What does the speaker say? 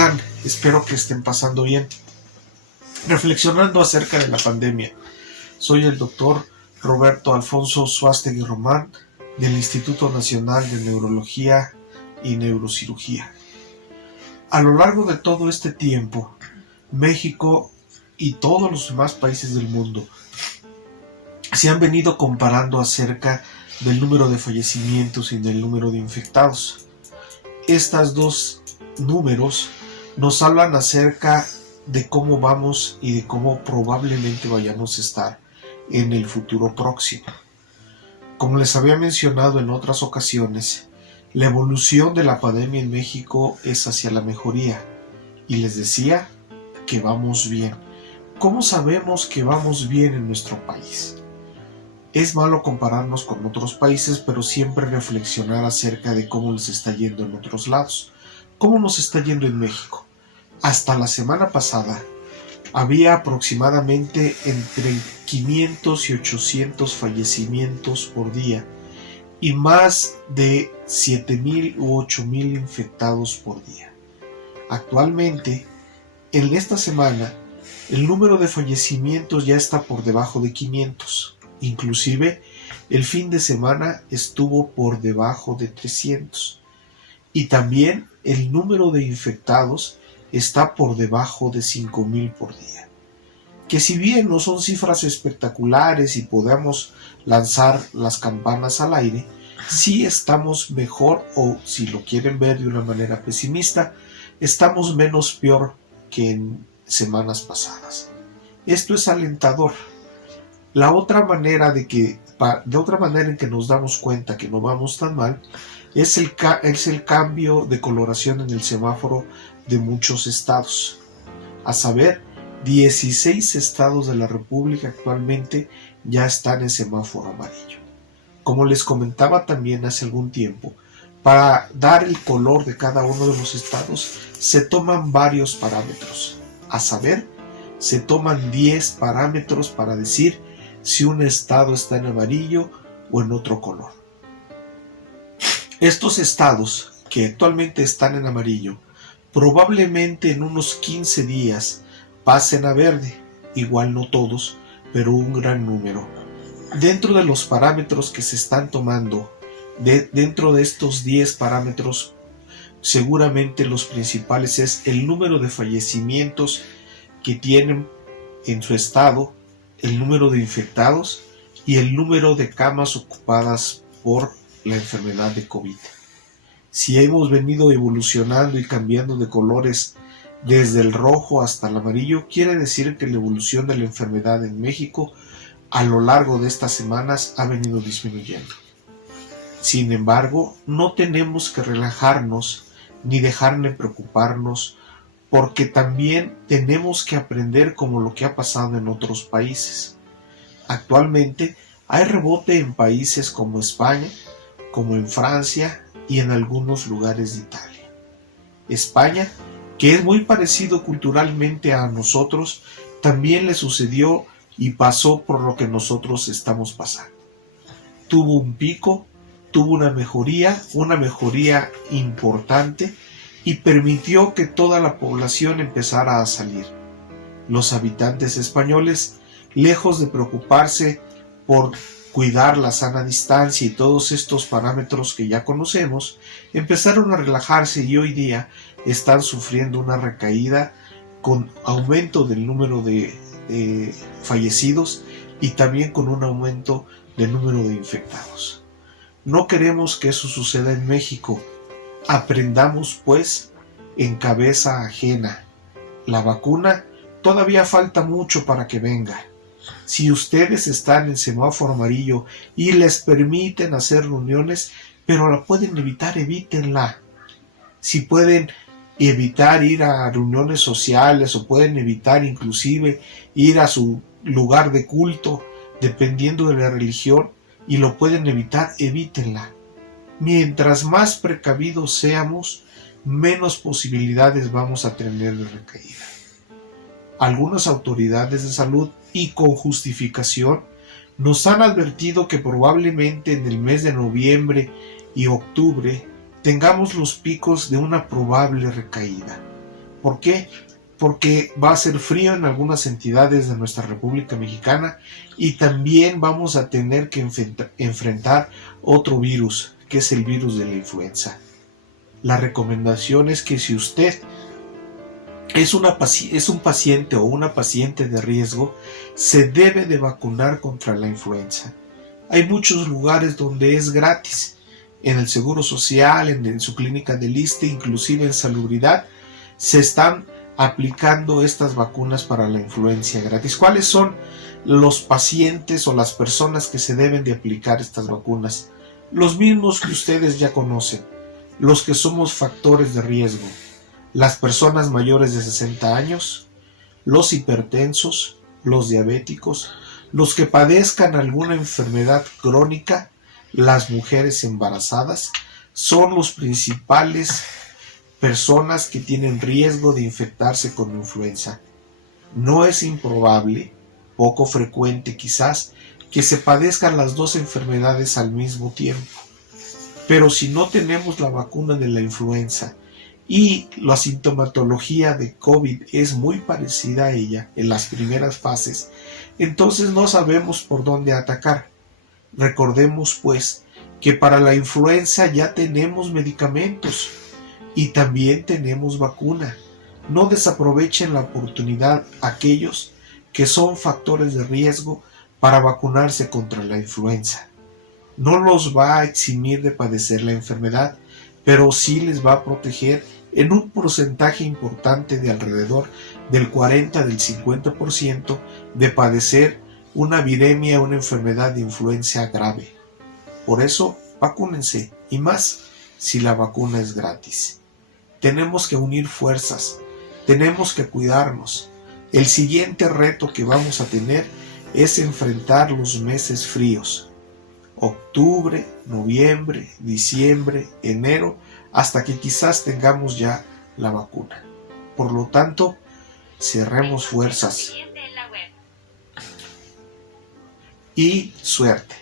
están? Espero que estén pasando bien. Reflexionando acerca de la pandemia, soy el doctor Roberto Alfonso Suástegui Román del Instituto Nacional de Neurología y Neurocirugía. A lo largo de todo este tiempo, México y todos los demás países del mundo se han venido comparando acerca del número de fallecimientos y del número de infectados. Estos dos números nos hablan acerca de cómo vamos y de cómo probablemente vayamos a estar en el futuro próximo. Como les había mencionado en otras ocasiones, la evolución de la pandemia en México es hacia la mejoría, y les decía que vamos bien. ¿Cómo sabemos que vamos bien en nuestro país? Es malo compararnos con otros países, pero siempre reflexionar acerca de cómo les está yendo en otros lados. ¿Cómo nos está yendo en México? Hasta la semana pasada había aproximadamente entre 500 y 800 fallecimientos por día y más de 7,000 u 8,000 infectados por día. Actualmente, en esta semana, el número de fallecimientos ya está por debajo de 500. Inclusive, el fin de semana estuvo por debajo de 300. Y también el número de infectados está por debajo de 5,000 por día. Que si bien no son cifras espectaculares y podemos lanzar las campanas al aire, sí estamos mejor, o si lo quieren ver de una manera pesimista, estamos menos peor que en semanas pasadas. Esto es alentador. La otra manera en que nos damos cuenta que no vamos tan mal es el cambio de coloración en el semáforo de muchos estados. A saber, 16 estados de la República actualmente ya están en semáforo amarillo. Como les comentaba también hace algún tiempo, para dar el color de cada uno de los estados se toman varios parámetros. A saber, se toman 10 parámetros para decir si un estado está en amarillo o en otro color. Estos estados que actualmente están en amarillo probablemente en unos 15 días pasen a verde, igual no todos, pero un gran número. Dentro de los parámetros que se están tomando, dentro de estos 10 parámetros, seguramente los principales es el número de fallecimientos que tienen en su estado, el número de infectados y el número de camas ocupadas por la enfermedad de COVID. Si hemos venido evolucionando y cambiando de colores desde el rojo hasta el amarillo, quiere decir que la evolución de la enfermedad en México a lo largo de estas semanas ha venido disminuyendo. Sin embargo, no tenemos que relajarnos ni dejar de preocuparnos, porque también tenemos que aprender como lo que ha pasado en otros países. Actualmente hay rebote en países como España, como en Francia y en algunos lugares de Italia. España, que es muy parecido culturalmente a nosotros, también le sucedió y pasó por lo que nosotros estamos pasando. Tuvo un pico, tuvo una mejoría importante, y permitió que toda la población empezara a salir. Los habitantes españoles, lejos de preocuparse por cuidar la sana distancia y todos estos parámetros que ya conocemos, empezaron a relajarse y hoy día están sufriendo una recaída con aumento del número de fallecidos y también con un aumento del número de infectados. No queremos que eso suceda en México. Aprendamos pues en cabeza ajena. La vacuna todavía falta mucho para que venga. Si ustedes están en semáforo amarillo y les permiten hacer reuniones, pero la pueden evitar, evítenla. Si pueden evitar ir a reuniones sociales o pueden evitar inclusive ir a su lugar de culto, dependiendo de la religión, y lo pueden evitar, evítenla. Mientras más precavidos seamos, menos posibilidades vamos a tener de recaída. Algunas autoridades de salud, y con justificación, nos han advertido que probablemente en el mes de noviembre y octubre tengamos los picos de una probable recaída. ¿Por qué? Porque va a ser frío en algunas entidades de nuestra República Mexicana y también vamos a tener que enfrentar otro virus, que es el virus de la influenza. La recomendación es que si usted es un paciente o una paciente de riesgo, se debe de vacunar contra la influenza. Hay muchos lugares donde es gratis, en el Seguro Social, en su clínica del ISSSTE, inclusive en Salubridad, se están aplicando estas vacunas para la influenza gratis. ¿Cuáles son los pacientes o las personas que se deben de aplicar estas vacunas? Los mismos que ustedes ya conocen, los que somos factores de riesgo, las personas mayores de 60 años, los hipertensos, los diabéticos, los que padezcan alguna enfermedad crónica, las mujeres embarazadas, son los principales personas que tienen riesgo de infectarse con influenza. No es improbable, poco frecuente quizás, que se padezcan las dos enfermedades al mismo tiempo. Pero si no tenemos la vacuna de la influenza y la sintomatología de COVID es muy parecida a ella en las primeras fases, entonces no sabemos por dónde atacar. Recordemos pues que para la influenza ya tenemos medicamentos y también tenemos vacuna. No desaprovechen la oportunidad aquellos que son factores de riesgo para vacunarse contra la influenza. No los va a eximir de padecer la enfermedad, pero sí les va a proteger en un porcentaje importante de alrededor del 40 del 50% de padecer una viremia, una enfermedad de influenza grave. Por eso, vacúnense, y más si la vacuna es gratis. Tenemos que unir fuerzas, tenemos que cuidarnos. El siguiente reto que vamos a tener es enfrentar los meses fríos. Octubre, noviembre, diciembre, enero, hasta que quizás tengamos ya la vacuna. Por lo tanto, cerremos fuerzas y suerte.